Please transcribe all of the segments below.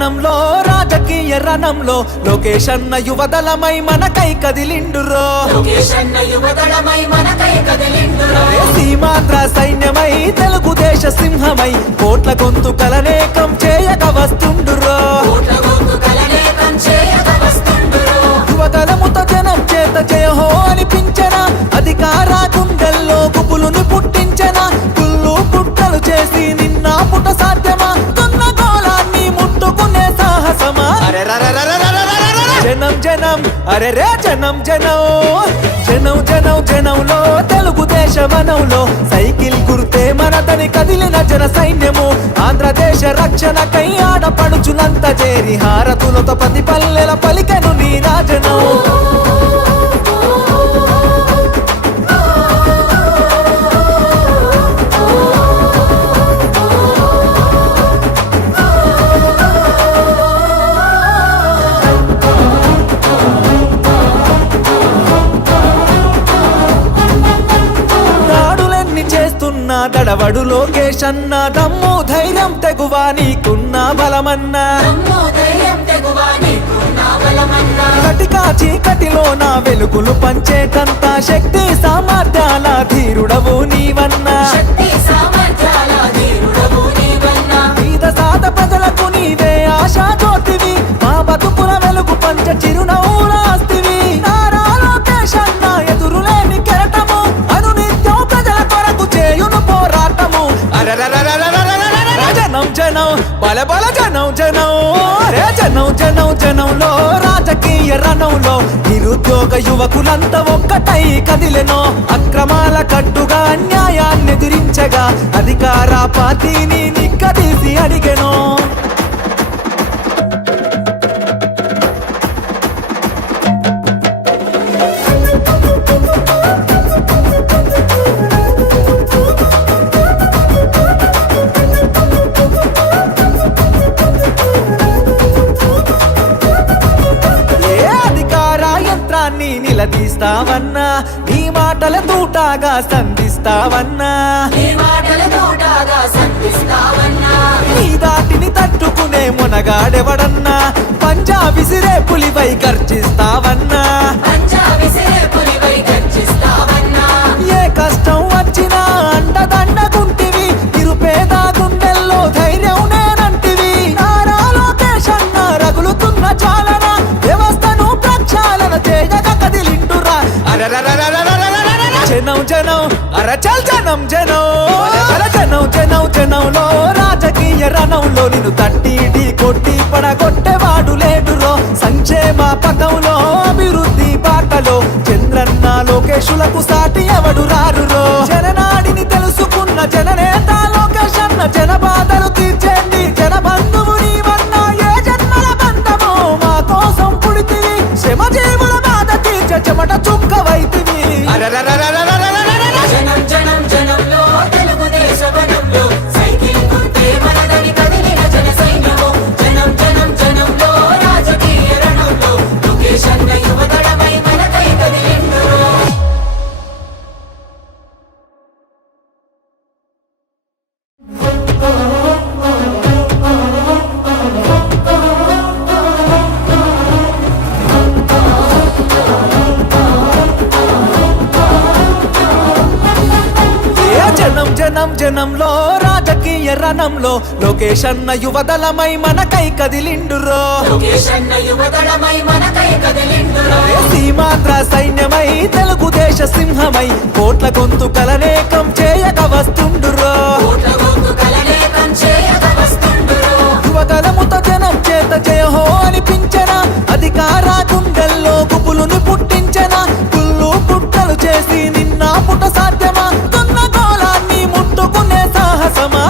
జనంలో రాజకీయ రణంలో లోకేష్ అన్న యువదళమై మనకై కదిలిండురో సీమాంధ్ర సైన్యమై తెలుగుదేశ సింహమై కోట్ల గొంతుకలనేకం చేయక వస్తుండురో యువదళముతో జనం చేత జయహో అనిపించన అధికార గుండెల్లో గుబులుని పుట్టించన కుళ్ళు కుట్రలు చేసి నిన్న పుట సాధ్యమా తున్న గోళాన్ని ముట్టుకునే సాహసమా జనం జనం అరే రే జనం జనం జనం జనం జనంలో తెలుగుదేశ వనంలో సైకిల్ గుర్తే మనదని కదిలిన జన సైన్యము ఆంధ్రదేశ రక్షణకై ఆడపడుచులంత చేరి హారతులతో పది పల్లెల పలికెను నీ రాజనం దడవడు లోకేష్ అన్న దమ్ము ధైర్యం తెగువా నీకున్న బలమన్నా కటికా చీకటిలో నా వెలుగులు పంచేటంత శక్తి సామర్థ్యాల ధీరుడవు నీవన్నా పేద సాద ప్రజలకు నీవే ఆశా జ్యోతివి మా బతుకుల వెలుగు పంచ చిరునవ్వులాస్తివి నారా లోకేష్ అన్న ఎదురులేని కెరటము అనునిత్యం ప్రజల కొరకు చేయును పోరాటము జనం జనం బల బల జనం జనం రే జనం జనం జనంలో రాజకీయ రణంలో నిరుద్యోగ యువకులంతా ఒక్కటై కదిలెనో అక్రమాల కట్టుగా అన్యాయాన్ని ఎదిరించగా అధికార పార్టీని నిక్కదీసి అడిగెనో నిలదీస్తావన్నా నీ మాటల తూటాగా సంధిస్తావన్నా నీ దాటిని తట్టుకునే మునగాడెవడన్నా పంజా విసిరే పులిపై గర్జిస్తావన్నా ఏ కష్టం వచ్చినా అండదండగుంటివి నిరుపేద గుండెల్లో ధైర్యం నేనంటివి నారా లోకేష్ అన్న రగులుతున్న చాలన వ్యవస్థను ప్రక్షాళన చేయగా కదిలిండురా జనం జనం అరచల్ జనం జనం జనం జనం జనంలో రాజకీయ రణంలో నిన్ను తట్టి ఢీ కొట్టి పడగొట్టేవాడు లేడురో సంక్షేమ పథంలో అభివృద్ధి బాటలో చంద్రన్న లోకేశులకు సాటి ఎవడు రారురో జననాడిని తెలుసుకున్న జననేత లోకేష్ అన్న జన బాధలు తీర్చేండి జన బంధువు నీవన్నా ఏ జన్మల బంధమో మా కోసం పుడితివి శ్రమ జీవుల బాధ తీర్చ చెమట చుక్కవైతివి జనం జనం జనంలో తెలుగుదేశ వనంలో సైకిల్ గుర్తే మనదని కదిలిన జన సైన్యము జనం జనం జనంలో రాజకీయ రణంలో లోకేష్ అన్న యువదళమై మనకై కదిలిండురో జనం జనంలో రాజకీయ రణంలో లోకేష్ అన్న యువదళమై మనకై కదిలిండురో సీమాంధ్ర సైన్యమై తెలుగుదేశ సింహమై కోట్ల గొంతుకలనేకం చేయక వస్తుండురో యువదళముతో జనం చేత జయహో అనిపించన అధికార గుండెల్లో గుబులుని పుట్టించన కుళ్ళు కుట్రలు చేసి నిన్న పుట సాధ్యమా తున్న గోళాన్ని ముట్టుకునే సాహసమా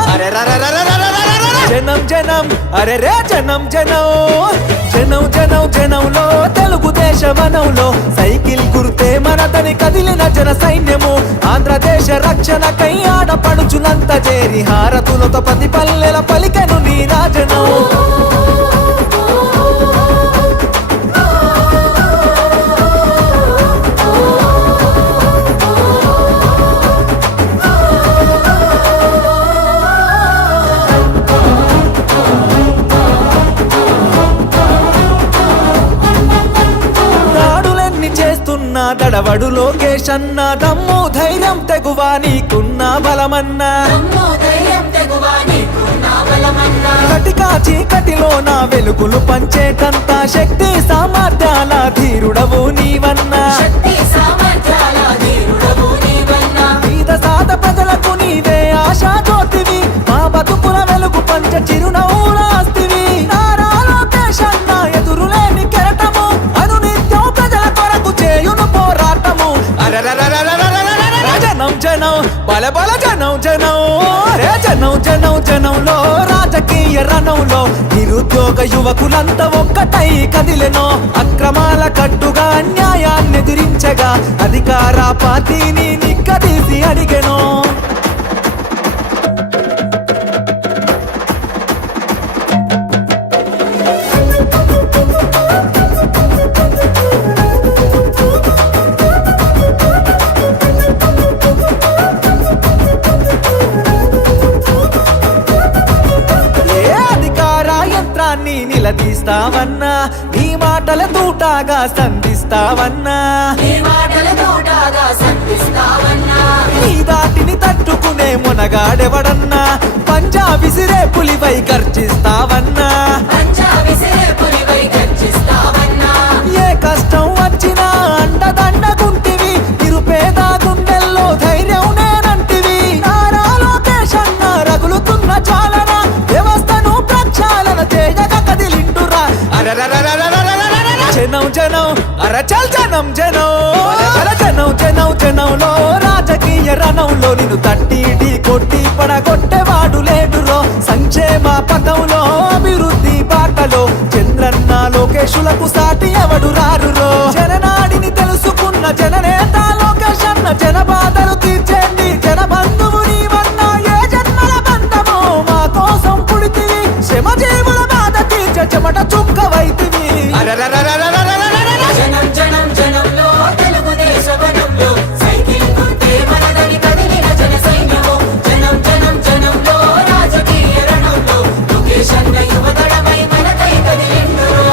జనం జనం అరే రే జనం జనం జనం జనం జనంలో తెలుగుదేశ వనంలో సైకిల్ గుర్తే మనదని కదిలిన జన సైన్యము ఆంధ్రదేశ రక్షణకై ఆడపడుచులంత చేరి హారతులతో పది పల్లెల పలికెను నీ రాజనం దడవడు లోకేష్ అన్న దమ్ము ధైర్యం తెగువా నీకున్న బలమన్నా దమ్ము ధైర్యం తెగువా నీకున్న బలమన్నా కటికా చీకటిలో నా వెలుగులు పంచేటంత శక్తి సామర్థ్యాల ధీరుడవు నీవన్నా శక్తి సామర్థ్యాల ధీరుడవు నీవన్నా పేద సాద ప్రజలకు నీవే ఆశా జ్యోతివి మా బతుకుల వెలుగు పంచ చిరునవ్వులాస్తివి నారా లోకేష్ అన్న ఎదురులేని కెరటము అనునిత్యం ప్రజల కొరకు చేయును పోరాటము జనం జనం బల బల జనం జనం రే జనం జనం జనంలో రాజకీయ రణంలో నిరుద్యోగ యువకులంతా ఒక్కటై కదిలెనో అక్రమాల కట్టుగా అన్యాయాన్ని ఎదిరించగా అధికార పార్టీని నిక్కదీసి అడిగెనో ఏ అధికార యంత్రాన్ని నిలదీస్తావన్నా నీ మాటల తూటాగా సంధిస్తావన్నా నీ మాటల తోటగా సంధిస్తావన్నా నీ దాటిని తట్టుకునే మునగాడెవడన్నా పంజా విసిరే పులిపై గర్జిస్తావన్నా పంజా విసిరే పులిపై గర్జిస్తావన్నా ఏ కష్టం వచ్చినా అండదండగుంటివి నిరుపేద గుండెల్లో ధైర్యం నేనంటివి నారా లోకేష్ అన్న రగులుతున్న చాలన వ్యవస్థను ప్రక్షాళన చేయక కదిలిండురా జనం జనం అరచల్ జనం జనం జనం జనం జనంలో రాజకీయ రణంలో నిన్ను తట్టి కొట్టి పడగొట్టేవాడు లేడురో సంక్షేమ పథంలో అభివృద్ధి బాటలో చంద్రన్న లోకేశులకు సాటి ఎవడు రారురో జననాడిని తెలుసుకున్న జననేత లోకేష్ అన్న జనబాధలు తీర్చేండి జనబంధువు నీవన్నా ఏ జన్మల బంధమో మా కోసం పుడితివి శ్రమజీవుల బాధ తీర్చే చెమట చుక్కవైతివి జనం జనం జనంలో తెలుగుదేశ వనంలో సైకిల్ గుర్తే మనదని కదిలిన జన సైన్యము జనం జనం జనంలో రాజకీయ రణంలో లోకేష్ అన్న యువతడమై మనకై కదిలిండురో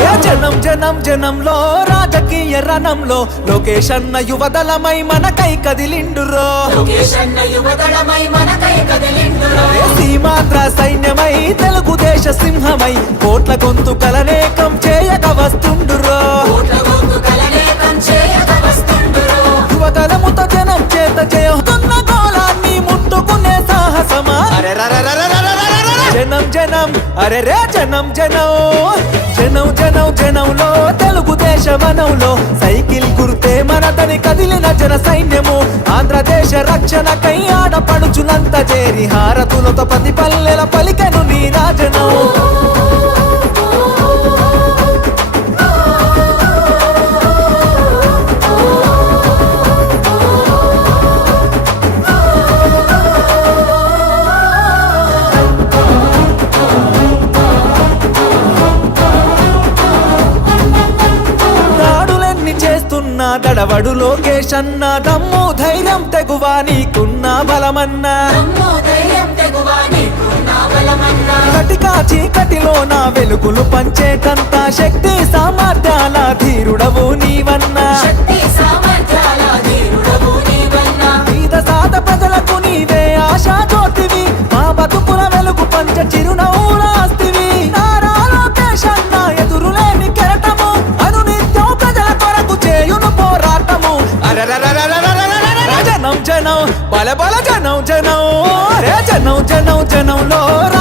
ఏ జనం జనం జనంలో రాజకీయ రణంలో లోకేష్ అన్న యువదళమై మనకై కదిలిండురో లోకేష్ అన్న యువతడమై మనకై కదిలిండురో ఏ సీమాంధ్ర సైన్యమై తెలుగుదేశ సింహమై కోట్ల గొంతు కలనేకం చేయక వస్తుండురో కోట్ల గొంతు కలనేకం చేయక వస్తుండురో యువతలముతో జనం చేత చేస్తున్న గోళాన్ని ముట్టుకునే సాహసమా జనం జనం అరే రే జనం జనం జనం జనం జనంలో తెలుగుదేశ వనంలో సైకిల్ గుర్తే మనదని కదిలిన జన సైన్యము ఆంధ్రదేశ రక్షణకై ఆడపడుచులంత చేరి హారతులతో ప్రతి పల్లెల పలికెను నీ రాజనం దాడులెన్ని చేస్తున్నా దడవడు లోకేష్ అన్న దమ్ము ధైర్యం తెగువా నీకున్న బలమన్నా దమ్ము ధైర్యం తెగువా నీకున్న బలమన్నా కటికా చీకటిలో నా వెలుగులు పంచేటంత శక్తి సామర్థ్యాల ధీరుడవు నీవన్నా శక్తి సామర్థ్యాల ధీరుడవు నీవన్నా పేద సాద ప్రజలకు నీవే ఆశా జ్యోతివి మా బతుకుల వెలుగు పంచ చిరునవ్వులాస్తివి నారా లోకేష్ అన్న ఎదురులేని కెరటము అనునిత్యం ప్రజల కొరకు చేయును పోరాటము జనం జనం బల బల జనం జనం రే జనం జనం జనంలో